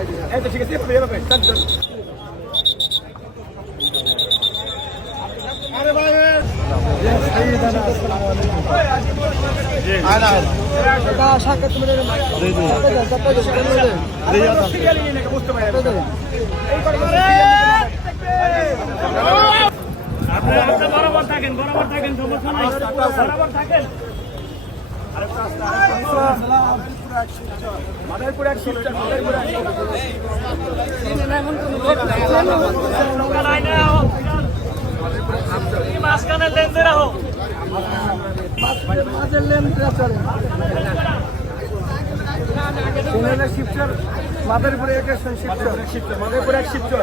এই তো ঠিক আছে আরে ভাই সাক্ষাৎ বুঝতে পারি বরাবর থাকেন সমস্যা নাই বরাবর থাকেন মাঝখানে লেনদেন রাখো মাঝের লেনদেন চলে মাথার উপরে এক শিফটার মাথার উপরে এক শিফটার